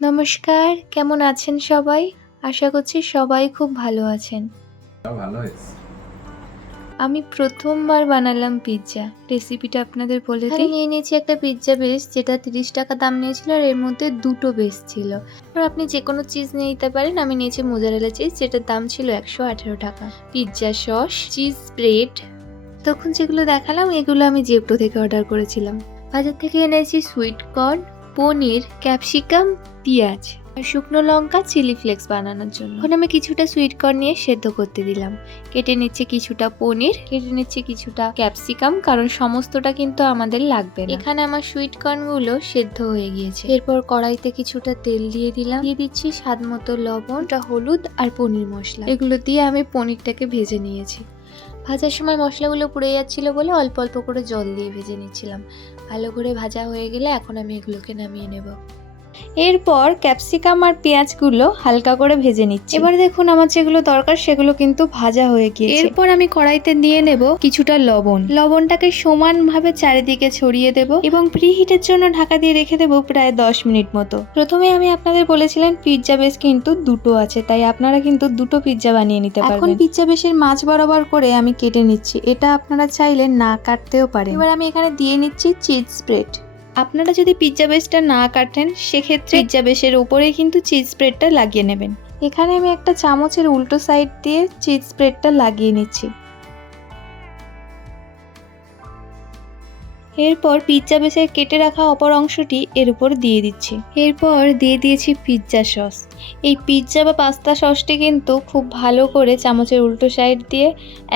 নমস্কার, কেমন আছেন সবাই? আশা করছি সবাই খুব ভালো আছেন। ভালো হয়েছে। আমি প্রথমবার বানালাম পিৎজা। রেসিপিটা আপনাদের বলে দিই। নিয়ে নিয়েছি একটা পিৎজা বেস, যেটা ৩০ টাকা দাম নিয়েছিল আর এর মধ্যে ২ টো বেস ছিল। এবার আপনি যেকোনো চিজ নিয়ে নিতে পারেন। আমি নিয়েছি মোজারেলা চিজ, যেটার দাম ছিল ১১৮ টাকা। Pizza sauce, cheese spread. তখন যেগুলো দেখালাম এগুলো আমি জেপ্টো থেকে অর্ডার করেছিলাম। বাজার থেকে এনেছি সুইট কর্ন, পনির, ক্যাপসিকাম, পেঁয়াজ আর শুকনো লঙ্কা চিলি ফ্লেক্স বানানোর জন্য। এখন আমি কিছুটা সুইট কর্ন নিয়ে সেদ্ধ করতে দিলাম। কেটে নিচ্ছে কিছুটা পনির, কেটে নিচ্ছে কিছুটা ক্যাপসিকাম, কারণ সমস্তটা কিন্তু আমাদের লাগবে না। এখানে আমার সুইট কর্ন গুলো সেদ্ধ হয়ে গিয়েছে। এরপর কড়াইতে কিছুটা তেল দিয়ে দিলাম, দিয়ে দিচ্ছি স্বাদ মতো লবণ, হলুদ আর পনির মশলা। এগুলো দিয়ে আমি পনিরটাকে ভেজে নিয়েছি। ভাজার সময় মশলাগুলো পুড়ে যাচ্ছিল বলে অল্প অল্প করে জল দিয়ে ভেজে নিচ্ছিলাম। ভালো করে ভাজা হয়ে গেলে এখন আমি এগুলোকে নামিয়ে নেব। এরপর ক্যাপসিকাম আর পেঁয়াজগুলো হালকা করে ভেজে নিচ্ছি। এবার দেখুন আমার যেগুলো দরকার সেগুলো কিন্তু ভাজা হয়ে গিয়েছে। এরপর আমি কড়াইতে দিয়ে নেব কিছুটা লবণ। লবণটাকে সমানভাবে চারিদিকে ছড়িয়ে দেব এবং প্রিহিটের জন্য ঢাকা দিয়ে রেখে দেব প্রায় 10 মিনিট মতো। প্রথমে আমি আপনাদের বলেছিলাম পিৎজা বেস কিন্তু দুটো আছে, তাই আপনারা কিন্তু দুটো পিৎজা বানিয়ে নিতে পারবেন। এখন পিৎজা বেসের মাঝ বরাবর করে আমি কেটে নিচ্ছি। এটা আপনারা চাইলে না কাটতেও পারেন। এবার আমি এখানে দিয়ে নিচ্ছি চিজ স্প্রেড। আপনারা যদি পিৎজা বেসটা না কাটেন সেক্ষেত্রে পিৎজা বেসের উপরেই কিন্তু চিজ স্প্রেডটা লাগিয়ে নেবেন। এখানে আমি একটা চামচের উল্টো সাইড দিয়ে চিজ স্প্রেডটা লাগিয়ে নিচ্ছি। এরপর পিৎজা বেসের কেটে রাখা অপর অংশটি এর উপর দিয়ে দিচ্ছি। এরপর দিয়ে দিয়েছি পিৎজা সস। এই পিৎজা বা পাস্তা সসটি কিন্তু খুব ভালো করে চামচের উল্টো সাইড দিয়ে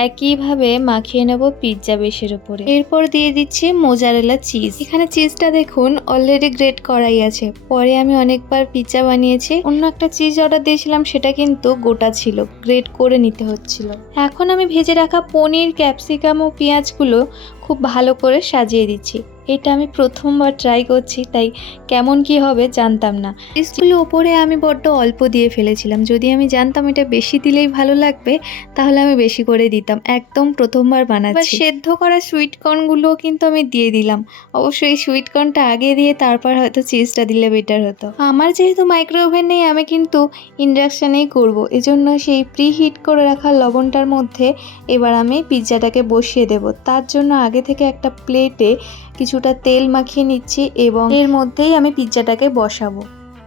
একইভাবে মাখিয়ে নেব পিৎজা বেসের উপরে। এরপর দিয়ে দিচ্ছি মোজারেলা চিজ। এখানে চিজটা দেখুন অলরেডি গ্রেট করাই আছে। পরে আমি অনেকবার পিৎজা বানিয়েছি। অন্য একটা চিজ অর্ডার দিয়েছিলাম, সেটা কিন্তু গোটা ছিল, গ্রেট করে নিতে হচ্ছিল। এখন আমি ভেজে রাখা পনির, ক্যাপসিকাম ও পেঁয়াজগুলো খুব ভালো করে সাজিয়ে দিচ্ছি। এটা আমি প্রথমবার ট্রাই করছি, তাই কেমন কি হবে জানতাম না। চিজগুলো ওপরে আমি বড্ড অল্প দিয়ে ফেলেছিলাম। যদি আমি জানতাম এটা বেশি দিলেই ভালো লাগবে তাহলে আমি বেশি করে দিতাম। একদম প্রথমবার বানাচ্ছি। সেদ্ধ করা সুইট কর্নগুলোও কিন্তু আমি দিয়ে দিলাম। অবশ্যই সুইট কর্নটা আগে দিয়ে তারপর হয়তো চিজটা দিলে বেটার হতো। আমার যেহেতু মাইক্রো ওভেন নেই, আমি কিন্তু ইন্ডাকশানেই করব। এজন্য সেই প্রি হিট করে রাখা লবণটার মধ্যে এবার আমি পিৎজাটাকে বসিয়ে দেব। তার জন্য আগে থেকে একটা প্লেটে কিছুটা তেল মাখিয়ে নিচ্ছি এবং এর মধ্যেই আমি পিৎজাটাকে বসাবো।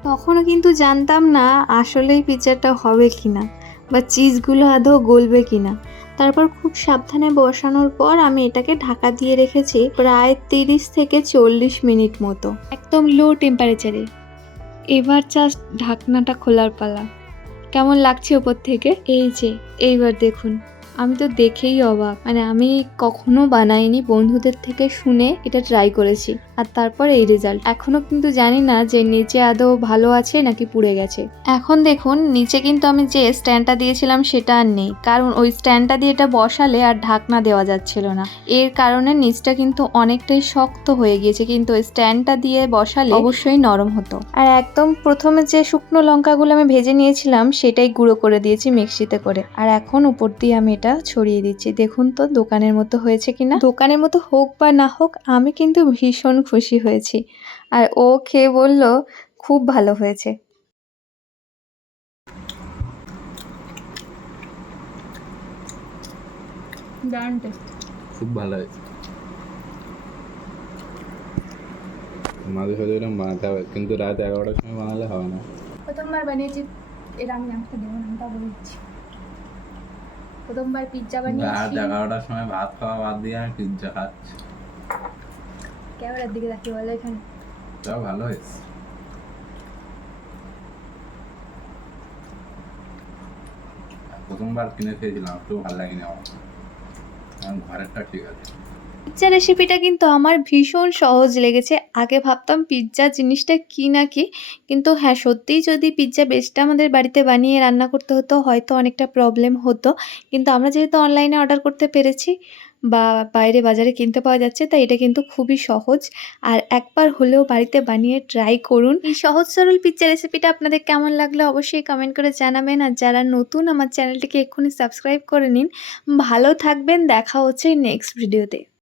তখনও কিন্তু জানতাম না আসলেই পিৎজাটা হবে কিনা বা চিজগুলো আদৌ গলবে কিনা। তারপর খুব সাবধানে বসানোর পর আমি এটাকে ঢাকা দিয়ে রেখেছি প্রায় 30 থেকে 40 মিনিট মতো, একদম লো টেম্পারেচারে। এবার জাস্ট ঢাকনাটা খোলার পালা। কেমন লাগছে ওপর থেকে? এই যে এইবার দেখুন, আমি তো দেখেই অবাক। আমি কখনো বানাইনি, বন্ধুদের থেকে শুনে এটা ট্রাই করেছি আর তারপর এই রেজাল্ট। এখনো কিন্তু জানি না যে নিচে আদৌ ভালো আছে নাকি পুড়ে গেছে। এখন দেখুন নিচে কিন্তু আমি যে স্ট্যান্ডটা দিয়েছিলাম সেটা আর নেই, কারণ ওই স্ট্যান্ডটা দিয়ে এটা বসালে আর ঢাকনা দেওয়া যাচ্ছিল না। এর কারণে নিচটা কিন্তু অনেকটাই শক্ত হয়ে গিয়েছে, কিন্তু ওই স্ট্যান্ডটা দিয়ে বসালে অবশ্যই নরম হতো। আর একদম প্রথমে যে শুকনো লঙ্কাগুলো আমি ভেজে নিয়েছিলাম সেটাই গুঁড়ো করে দিয়েছি মিক্সিতে করে। আর এখন উপর দিয়ে আমি এটা ছড়িয়ে দিচ্ছি। দেখুন তো দোকানের মতো হয়েছে কিনা। দোকানের মতো হোক বা না হোক, আমি কিন্তু ভীষণ খুশি হয়েছি। আর ও খেয়ে বলল খুব ভালো হয়েছে। দারুণ টেস্ট। খুব ভালো হয়েছে। মাঝে সাঝে এরকম বানাতে হবে, কিন্তু রাত 11টার সময় বানালে হবে না। প্রথমবার বানিয়েছি, এর আমি নামটা দেবো, নামটা বলে দিচ্ছি। প্রথমবার পিৎজা বানিয়েছি। রাত 11টার সময় ভাত খাওয়া বাদ দিয়ে আমি পিৎজা খাচ্ছি। ক্যামেরার দিকে তাকিয়ে বলো এখানে। তাও ভালো হয়েছে। প্রথমবার কিনে খেয়েছিলাম, একটু ভালো লাগেনি আমার। ঘরেরটা ঠিক আছে। পিৎজা রেসিপিটা কিন্তু আমার ভীষণ সহজ লেগেছে। আগে ভাবতাম পিৎজা জিনিসটা কি না কি, কিন্তু হ্যাঁ সত্যিই যদি পিৎজা বেসটা আমাদের বাড়িতে বানিয়ে রান্না করতে হতো হয়তো অনেকটা প্রবলেম হতো, কিন্তু আমরা যেহেতু অনলাইনে অর্ডার করতে পেরেছি বা বাইরে বাজারে কিনতে পাওয়া যাচ্ছে, তাই এটা কিন্তু খুবই সহজ। আর একবার হলেও বাড়িতে বানিয়ে ট্রাই করুন। এই সহজ সরল পিৎজা রেসিপিটা আপনাদের কেমন লাগলো অবশ্যই কমেন্ট করে জানাবেন। আর যারা নতুন আমার চ্যানেলটিকে এক্ষুনি সাবস্ক্রাইব করে নিন। ভালো থাকবেন, দেখা হচ্ছে নেক্সট ভিডিওতে।